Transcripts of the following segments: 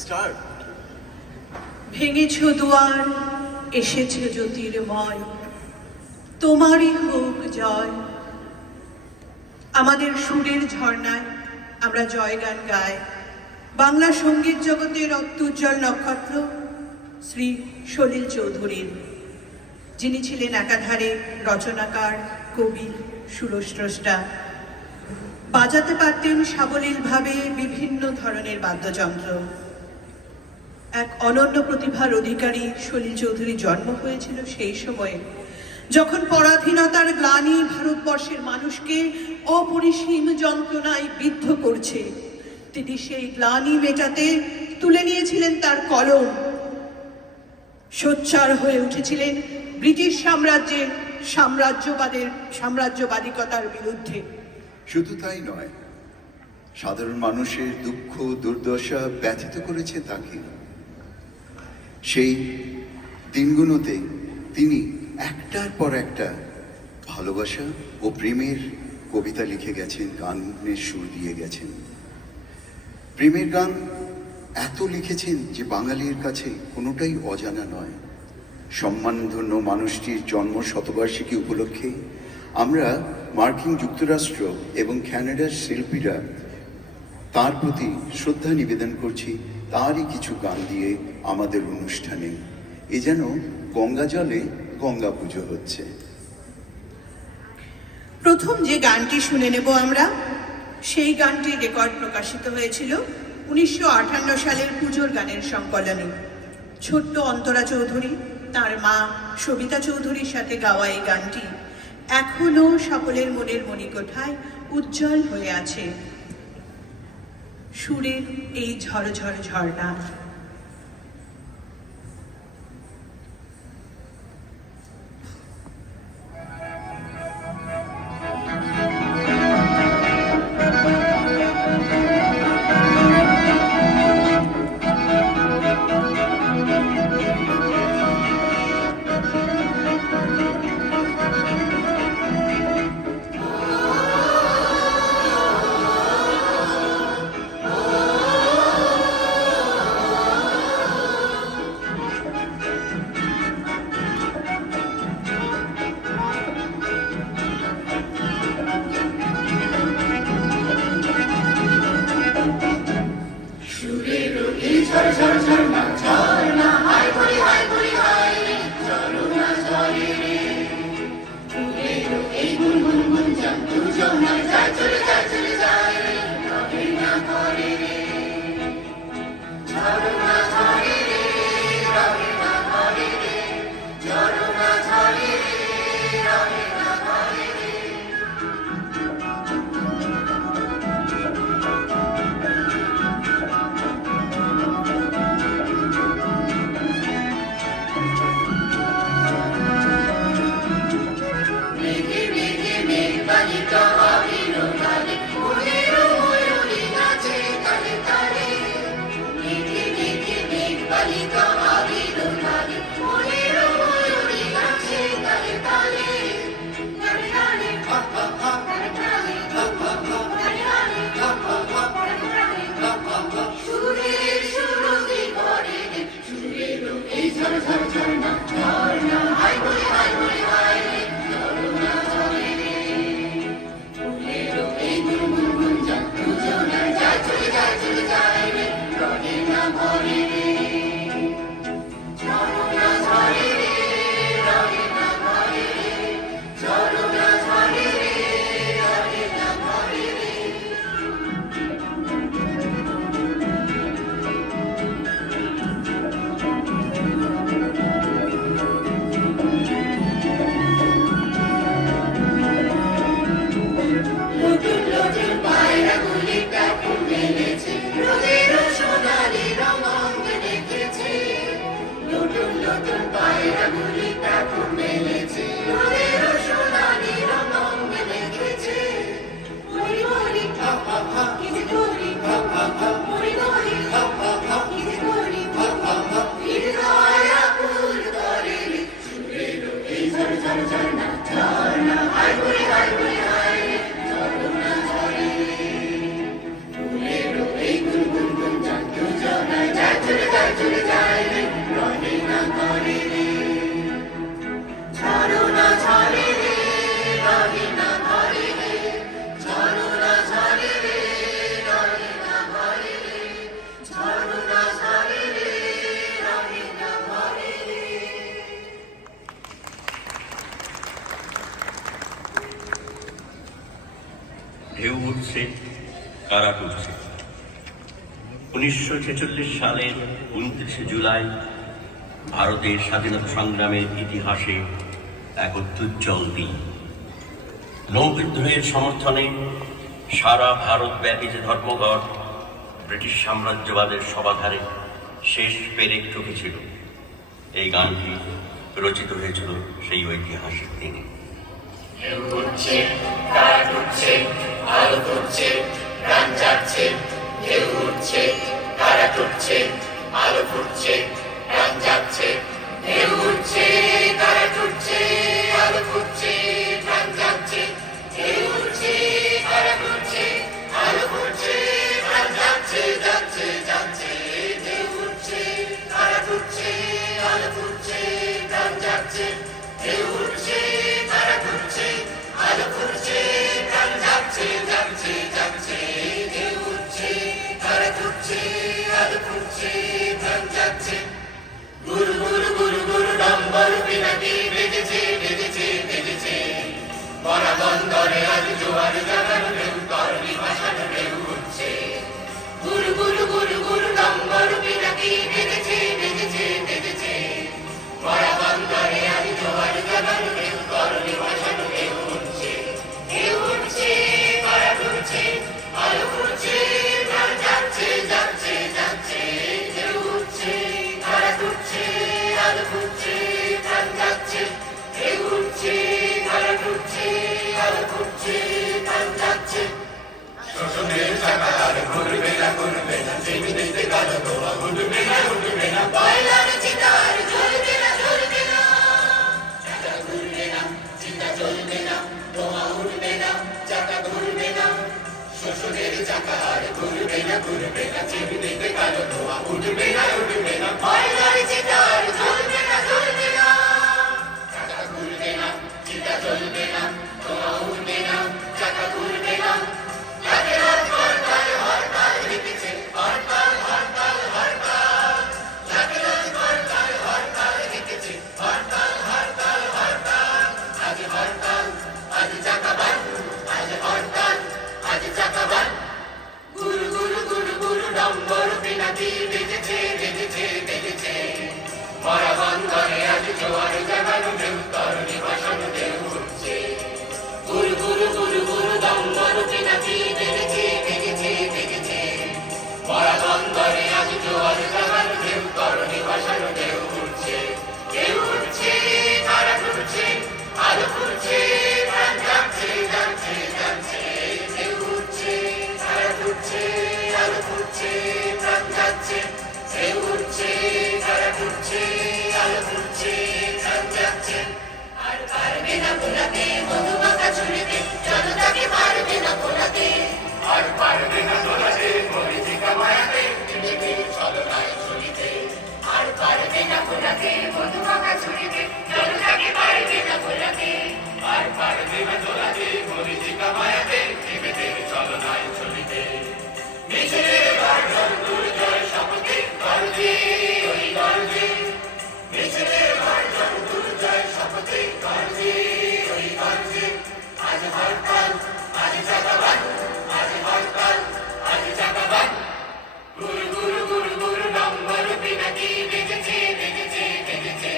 Start. ভেঙেছ দুয়ার, এসেছে জ্যোতির্ময়, তোমারই হোক জয়। আমাদের সুরের ঝর্ণায় আমরা জয়গান গাই বাংলা সঙ্গীত জগতের অত্যুজ্জ্বল নক্ষত্র শ্রী সলিল চৌধুরীর, যিনি ছিলেন একাধারে রচনাকার, কবি, সুরস্রষ্টা। বাজাতে পারতেন সাবলীলভাবে বিভিন্ন ধরনের বাদ্যযন্ত্র। এক অনন্য প্রতিভার অধিকারী সলিল চৌধুরীর জন্ম হয়েছিল সেই সময়ে, যখন পরাধীনতার গ্লানি ভারতবর্ষের মানুষকে অপরিসীম যন্ত্রণায় বিদ্ধ করছে। তিনি সেই গ্লানি মেটাতে তুলে নিয়েছিলেন তার কলম, সোচ্চার হয়ে উঠেছিলেন ব্রিটিশ সাম্রাজ্যের সাম্রাজ্যবাদিকতার বিরুদ্ধে। শুধু তাই নয়, সাধারণ মানুষের দুঃখ দুর্দশা ব্যথিত করেছে তাকে। সেই দিনগুলোতে তিনি একটার পর একটা ভালোবাসা ও প্রেমের কবিতা লিখে গেছেন, গানের সুর দিয়ে গেছেন। প্রেমের গান এত লিখেছেন যে বাঙালির কাছে কোনোটাই অজানা নয়। সম্মানধন্য মানুষটির জন্ম শতবার্ষিকী উপলক্ষে আমরা মার্কিন যুক্তরাষ্ট্র এবং কানাডার শিল্পীরা তার প্রতি শ্রদ্ধা নিবেদন করছি তারই কিছু গান দিয়ে আমাদের অনুষ্ঠানে। এ যেন গঙ্গা জলে গঙ্গা পুজো হচ্ছে। প্রথম যে গানটি শুনে নেব আমরা, সেই গানটির রেকর্ড প্রকাশিত হয়েছিল 1958 সালের পুজোর গানের সংকলনে। ছোট্ট অন্তরা চৌধুরী তার মা সবিতা চৌধুরীর সাথে গাওয়া এই গানটি এখনো সকলের মনের মণিকোঠায় উজ্জ্বল হয়ে আছে। সুরের এই ঝরঝর ঝর্ণা। ঢেউ উঠছে, কারা উঠছে। 1946 সালের 29 জুলাই ভারতের স্বাধীনতা সংগ্রামের ইতিহাসে এক অত্যুজ্জ্বল দিন। নৌবিদ্রোহের সমর্থনে সারা ভারতব্যাপী যে ধর্মঘট ব্রিটিশ সাম্রাজ্যবাদের সবাধারে শেষ পেরেক ঠুকেছিল, এই গানটি রচিত হয়েছিল সেই ঐতিহাসিক দিনে। ঢেউ উঠছে, কারা উঠছে, আলো ফুটছে, প্রাণ জাগছে। ঢেউ উঠছে, কারা উঠছে, আলো ফুটছে, প্রাণ জাগছে। ঢেউ উঠছে, কারা উঠছে, আলো ফুটছে, প্রাণ জাগছে। ঢেউ উঠছে, কারা উঠছে, আলো ফুটছে, প্রাণ জাগছে, জাগছে, জাগছে। ঢেউ উঠছে, কারা উঠছে, আলো ফুটছে, প্রাণ জাগছে। ঢেউ উঠছে, কারা উঠছে, আলো ফুটছে, প্রাণ জাগছে, জাগছে, জাগছে। ঢেউ উঠছে, কারা উঠছে, আলো ফুটছে, প্রাণ জাগছে। গুরু গুরু গুরু গুরু ডম্বর পিনাকি বেজেছে, বেজেছে, বেজেছে। বরা বন্দরে আজ জোয়ার জাগানো ঢেউ, তরণী ভাসানো ঢেউ উঠছে। গুরু গুরু গুরু গুরু ডম্বর পিনাকি বেজেছে, বেজেছে, বেজেছে। বরা বন্দরে আজ জোয়ার জাগানো ঢেউ, তরণী ভাসানো ঢেউ উঠছে। ঢেউ উঠছে, কারা উঠছে, আলো ফুটছে, প্রাণ জাগছে, জাগছে, জাগছে। ঢেউ উঠছে, কারা উঠছে, আলো ফুটছে, প্রাণ জাগছে। ঢেউ উঠছে, কারা উঠছে, আলো ফুটছে, প্রাণ জাগছে। শোষণের চাকা আর ঘুরবে না, ঘুরবে না, চিমনিতে কালো ধোঁয়া উঠবে না, উঠবে না। কয়লার চিতা আর জ্বলবে না, জ্বলবে না। চাকা ঘুরবে না, চিতা জ্বলবে না, ধোঁয়া উঠবে না, চাকা ঘুরবে না। শোষণের চাকা আর ঘুরবে না, ঘুরবে না, চিমনিতে কালো ধোঁয়া উঠবে না, উঠবে না। কয়লার চিতা আর জ্বলবে না, জ্বলবে না। চাকা ঘুরবে না, চিতা জ্বলবে না, ধোঁয়া উঠবে না, চাকা ঘুরবে না। লাগে রাত হরতাল, হরতাল হেঁটেছে, হরতাল, হরতাল, হরতাল। লাগে রাত হরতাল, হরতাল হেঁটেছে, হরতাল, হরতাল, হরতাল। আজ হরতাল, আজ চাকা বন্ধ, আজ হরতাল, আজ চাকা বন্ধ। গুরু গুরু গুরু গুরু ডম্বর পিনাকি বেজেছে, বেজেছে, বেজেছে। বরা বন্দরে আজ জোয়ার জাগানো ঢেউ, তরণী ভাসানো ঢেউ উঠছে। গুরু গুরু গুরু গুরু ডম্বর পিনাকি বেজেছে, বেজেছে, বেজেছে। বরা বন্দরে আজ জোয়ার জাগানো ঢেউ, তরণী ভাসানো ঢেউ উঠছে। ঢেউ উঠছে, কারা উঠছে, আলো ফুটছে, প্রাণ জাগছে, জাগছে, জাগছে। ঢেউ উঠছে, কারা উঠছে, আলো ফুটছে, প্রাণ জাগছে। ঢেউ উঠছে, কারা উঠছে, আলো ফুটছে, প্রাণ জাগছে। আর পারবে না ভোলাতে মধুমাখা ঝুলিতে, জনতাকে পারবে না ভোলাতে। আর পারবে না ভোলাতে মরীচিকা মায়াতে, পৃথিবীর ছলনায় ঝুলিতে। আর পারবে না ভোলাতে মধুমাখা ঝুলিতে, জনতাকে পারবে না ভোলাতে। আর পারবে না ভোলাতে মরীচিকা মায়াতে, পৃথিবীর ছলনায় ঝুলিতে। মিছিলের গর্জন দুর্জয় শপথে গর্জে, ওই গর্জে। মিছিলের গর্জন দুর্জয় শপথে গর্জে, ওই গর্জে। আজ হরতাল, আজ চাকা বন্ধ, আজ হরতাল, আজ চাকা বন্ধ। গুরু গুরু গুরু গুরু ডম্বর পিনাকি বেজেছে, বেজেছে, বেজেছে।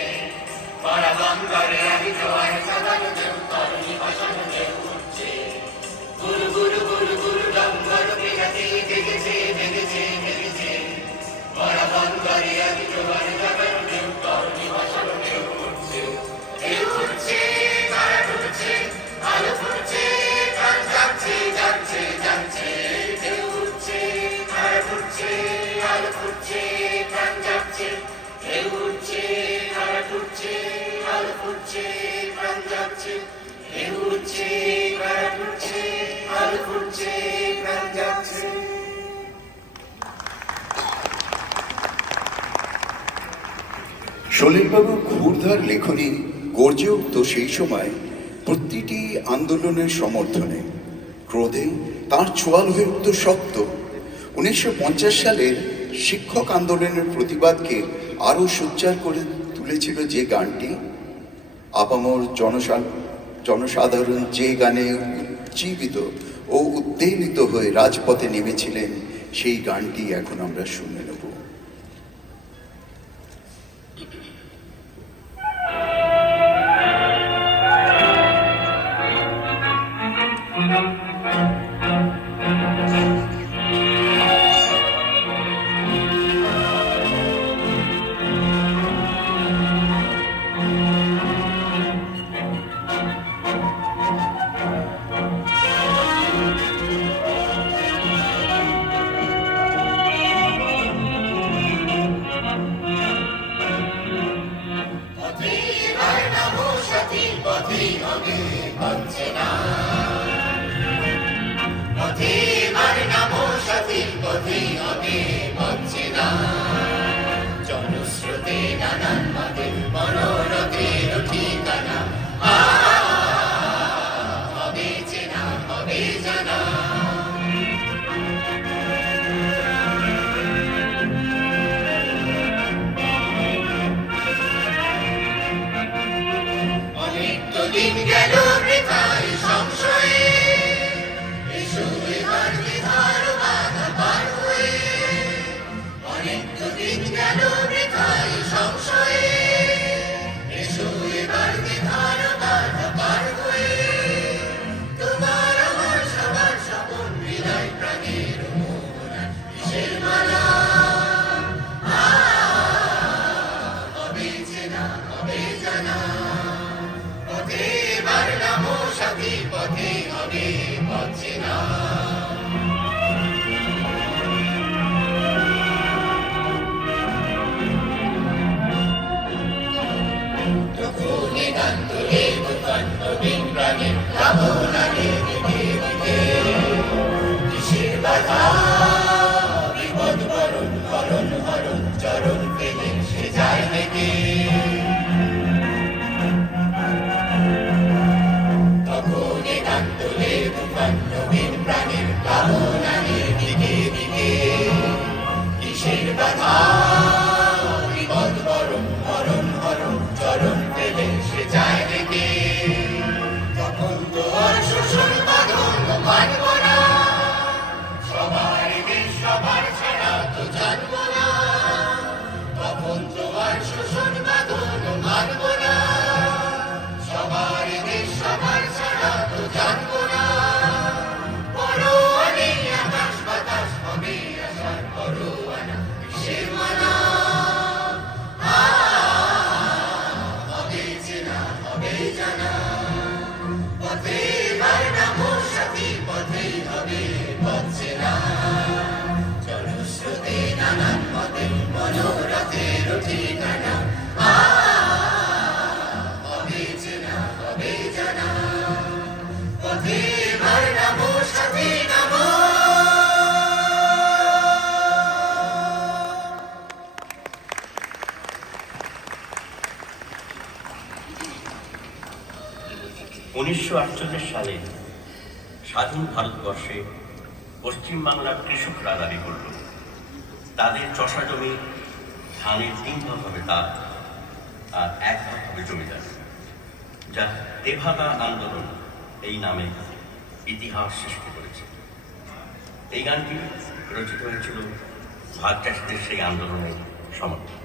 বরা বন্দরে আজ জোয়ার জাগানো ঢেউ, তরণী ভাসানো ঢেউ উঠছে। গুরু গুরু গুরু গুরু ডম্বর পিনাকি বেজেছে, বেজেছে, বেজেছে। বরা বন্দরে আজ জোয়ার জাগানো ঢেউ, তরণী ভাসানো ঢেউ উঠছে। ঢেউ উঠছে, কারা উঠছে, আলো ফুটছে, প্রাণ জাগছে, জাগছে, জাগছে। ঢেউ উঠছে, কারা উঠছে, আলো ফুটছে, প্রাণ জাগছে। ঢেউ উঠছে, কারা উঠছে, আলো ফুটছে, প্রাণ জাগছে। ঢেউ উঠছে, কারা উঠছে, আলো ফুটছে, প্রাণ জাগছে। সলিলবাবু ক্ষুরধার লেখনী গর্জে উঠত সেই সময় প্রতিটি প্রতিটি আন্দোলনের সমর্থনে ক্রোধে তার চোয়াল হয়ে উঠত সত্য। 1950 সালের শিক্ষক আন্দোলনের প্রতিবাদকে আরও সোচ্চার করে তুলেছিল যে গানটি, আপামর জনসাধারণ যে গানে উজ্জীবিত ও উদ্বেলিত হয়ে রাজপথে নেমেছিলেন, সেই গানটি এখন আমরা শুনে নেব। জনস্রোতে নানান মতের মনোরথের ঠিকানা হবে চেনা, হবে জানা। অনেক তো দিন গেল বৃথায় সংশয়ে, এসো এবার বিধার বাধা পার হয়ে। অনেক তো দিন গেল বৃথায় সংশয়ে, এসো এবার বিধার বাধা পার হয়ে। তোমার আমার সবার স্বপন হৃদয় প্রাণের মোহনা কিসের মালা হবে চেনা, হবে জানা। পথে এবার নামো সাথী, পথে হবে পথ চেনা। গান তুলে তুফান নবীন প্রাণের ভাবনা দিকে দিকে। কিসের বাধা বিপদ বরণ হরণ হরণ চরণ পেলে সে যায় দেখে। তখন গান তুলে তুফান নবীন প্রাণের ভাবনা দিকে দিকে। কিসের বাধা বিপদ বরণ হরণ হরণ চরণ পেলে সে যায় দেখে। তখন তো আর শোষণ বাঁধন মানব না, সবার দেশ সবার ছাড়া তো জানব না। তখন তো আর শোষণ বাঁধন মানব না, সবার দেশ সবার ছাড়া তো জানব না। পরোয়ানে আকাশ বাতাস হবে আসার পরোয়ানা কিসের মানা হবে চেনা, হবে জানা। পথে এবার নামো সাথী, পথেই হবে পথ চেনা। জনস্রোতে নানান মতের মনোরথের ঠিকানা হবে চেনা, হবে জানা। পথে এবার নামো সাথী, নামো। 1948 সালে স্বাধীন ভারতবর্ষে পশ্চিমবাংলার কৃষকরা দাবি করল তাদের চষা জমি ধানের 3 ভাগ হবে তার আর 1 ভাগ হবে জমিদার, যা তেভাগা আন্দোলন এই নামে ইতিহাস সৃষ্টি করেছে। এই গানটি রচিত হয়েছিল ভাগ চাষীদের সেই আন্দোলনের সমর্থন।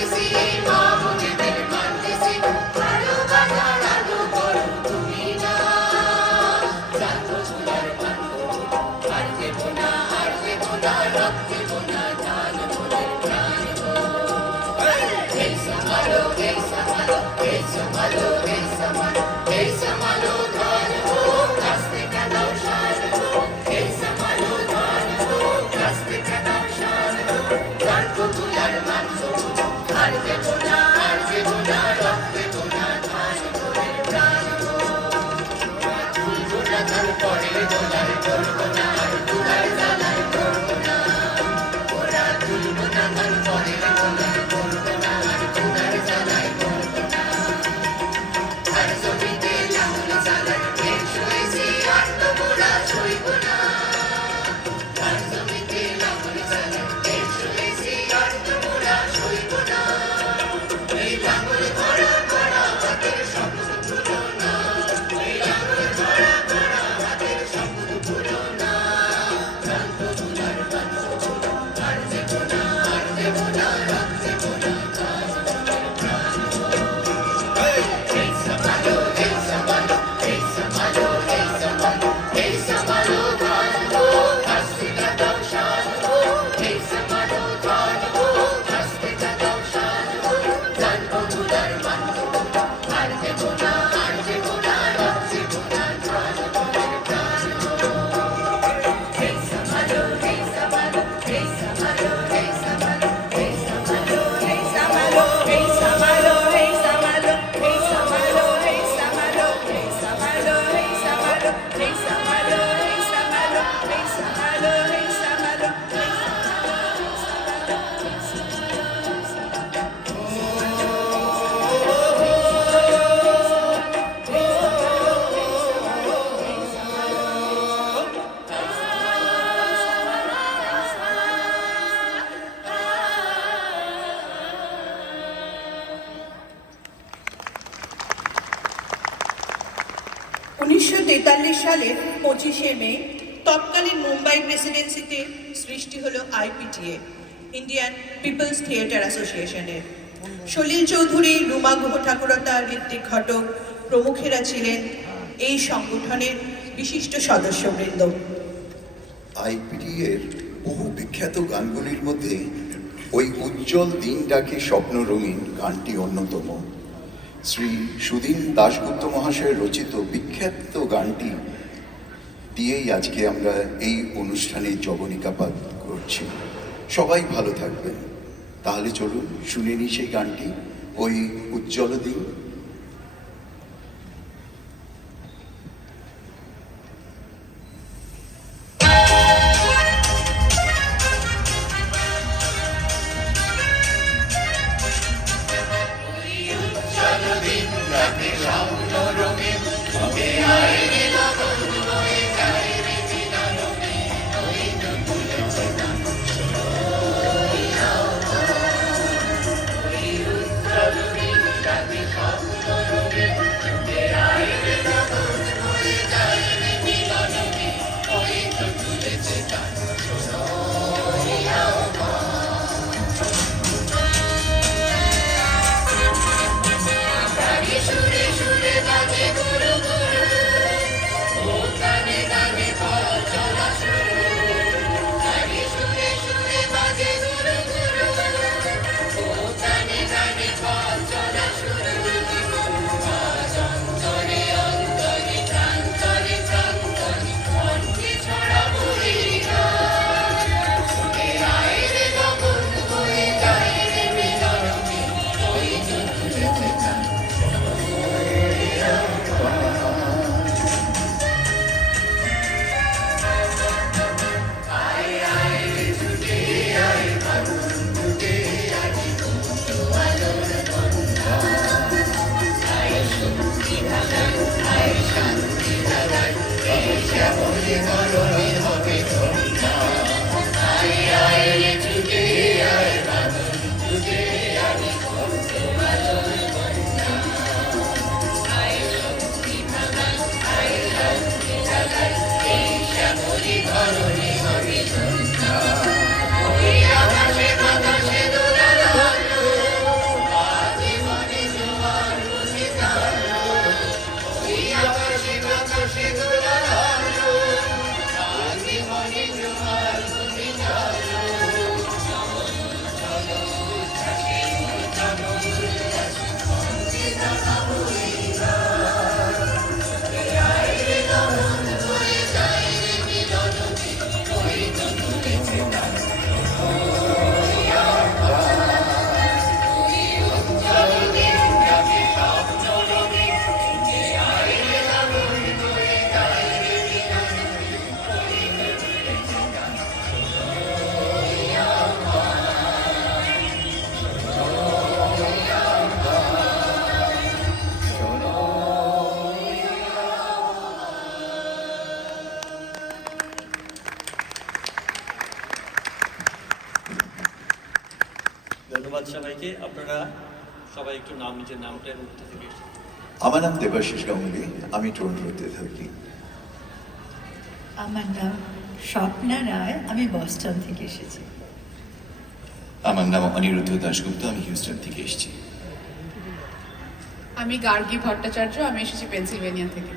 মানতেছি এই মা বোনেদের মানতেছি ভালোবাসার আলো করো তুমি না জানবো সোনার মানবো আর দেবো না রব দেবো না জান বোনের প্রাণ গো এই সামালো এই সামালো এই সামালো এই সামালো এই সামালো ধান গো কাস্তে কাদাও শান গো এই সামালো ধান গো কাস্তে কাদাও শান গো জানবো তুলার মানবো আর দেবো না রব দেবো না ধান বোনের প্রাণ গো তুলবো না ধান পরে দোলার করবো না আর তুলার জ্বালায় করবো না ওরা তুলবো না ধান পরে দোলার করবো না আর তুলার জ্বালায় করবো না আর জমিতে লাঙল চালায় ফের শুয়েছি আর তো মোরা সইব না আর জমিতে লাঙল চালায় ফের শুয়েছি আর তো মোরা সইব না এই লাঙল ধরা ধরা হাতের শব্দ ভুলো না এই লাঙল ধরা ধরা হাতের শব্দ ভুলো না জানবো তুলার বাঁধবো আর দেবো না রব দেবো না জান বোনের প্রাণ গো এই সামালো এই সামালো এই সামালো এই সামালো এই সামালো ধান গো কাস্তে কাদাও শান গো এই সামালো ধান গো কাস্তে কাদাও শান গো জানবো তুলার মানবো আর দেবো না রব দেবো না জান বোনের প্রাণ গো এই সামালো এই সামালো এই সামালো এই সামালো এই সামালো এই সামালো এই সামালো এই সামালো এই সামালো এই সামালো এই সামালো এই সামালো এই সামালো এই সামালো এই সামালো এই সামালো উনিশশো 43 সালের 25শে মে তৎকালীন মুম্বাই প্রেসিডেন্সিতে সৃষ্টি হলো আইপিটিএ, ইন্ডিয়ান পিপলস থিয়েটার অ্যাসোসিয়েশনের। সলিল চৌধুরী, রুমা গুহ ঠাকুরতা, ঋত্বিক ঘটক প্রমুখেরা ছিলেন এই সংগঠনের বিশিষ্ট সদস্যবৃন্দ। আইপিডি এর বহু বিখ্যাত গানগুলির মধ্যে ওই উজ্জ্বল দিনটাকে স্বপ্ন রঙিন গানটি অন্যতম। শ্রী সুধীন দাশগুপ্ত মহাশয়ের রচিত বিখ্যাত গানটি দিয়েই আজকে আমরা এই অনুষ্ঠানে যবনিকাপাত করছি। সবাই ভালো থাকবেন। তাহলে চলুন শুনে নিই সেই গানটি, ওই উজ্জ্বল দিন। সুরে সুরে আপনারা সবাই একটু নিজের নামটা এবং কোথা থেকে এসেছেন? আমার নাম দেবাশিস গাঙ্গুলি, আমি টরন্টোতে থাকি। আমার নাম স্বপ্না রায়, আমি বস্টন থেকে এসেছি। আমার নাম অনিরুদ্ধ দাশগুপ্ত, আমি হিউস্টন থেকে এসেছি। আমি গার্গী ভট্টাচার্য, আমি এসেছি পেনসিলভেনিয়া থেকে।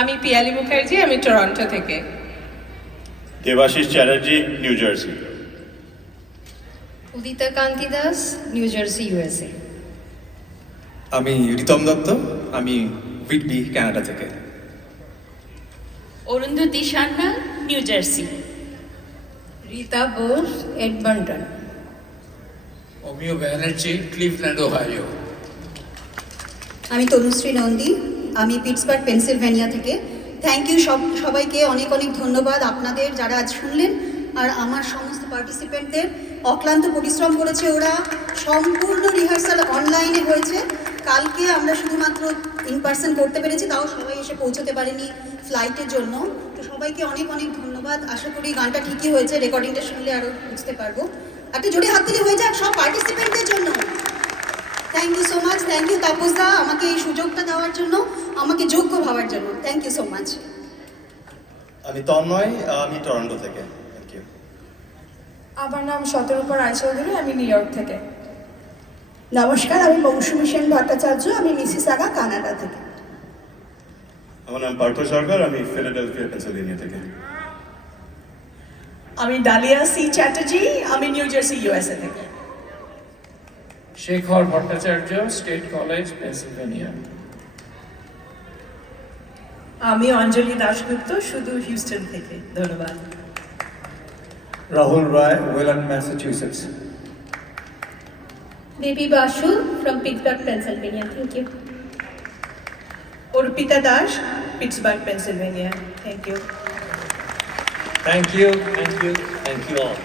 আমি পিয়ালি মুখার্জি, আমি টরন্টো থেকে। Debashis Chatterjee, New Jersey. Udita Kanti Das, New Jersey, USA. আমি রিতম দত্ত, আমি হুইটবি, কানাডা থেকে। Arundhati Sanyal, New Jersey. Rita Bose, Edmonton. Amiya Banerjee, Cleveland, Ohio. আমি তনুশ্রী নন্দী, আমি পিটসবার্গ, পেনসিলভেনিয়া থেকে। থ্যাংক ইউ সবাইকে, অনেক অনেক ধন্যবাদ আপনাদের যারা আজ শুনলেন, আর আমার সমস্ত পার্টিসিপেন্টদের। অক্লান্ত পরিশ্রম করেছে ওরা, সম্পূর্ণ রিহার্সাল অনলাইনে হয়েছে। কালকে আমরা শুধুমাত্র ইন পার্সন করতে পেরেছি, তাও সবাই এসে পৌঁছতে পারেনি ফ্লাইটের জন্য। তো সবাইকে অনেক অনেক ধন্যবাদ। আশা করি গানটা ঠিকই হয়েছে, রেকর্ডিংটা শুনলে আরও বুঝতে পারবো। একটা জোরে হাততালি হয়ে যাক সব পার্টিসিপেন্টদের জন্য। Thank you so much, thank you তাপসদা আমাকে এই সুযোগটা দেওয়ার জন্য, আমাকে যোগ্য ভাবার জন্য। Thank you so much. আমি তন্ময়, আমি টরন্টো থেকে। Thank you. আমার নাম শতরূপা রায়চৌধুরী, আমি নিউ ইয়র্ক থেকে। নমস্কার, আমি মৌসুমী সেন ভট্টাচার্য, আমি মিসিসাগা, কানাডা থেকে। আমার নাম পার্থ সরকার, আমি ফিলাডেলফিয়া, পেনসিলভেনিয়া থেকে। আমি ডালিয়া সি চ্যাটার্জি, আমি নিউ জার্সি, ইউএসএ থেকে। Shekhar Bhattacharya, State College, Pennsylvania. আমি অঞ্জলি দাশগুপ্ত, শুধু হিউস্টন থেকে। ধন্যবাদ। Rahul Roy, Welland, Massachusetts. Baby Basu, from Pittsburgh, Pennsylvania. Thank you. Arpita Das, Pittsburgh, Pennsylvania. Thank you. Thank you, thank you, thank you all.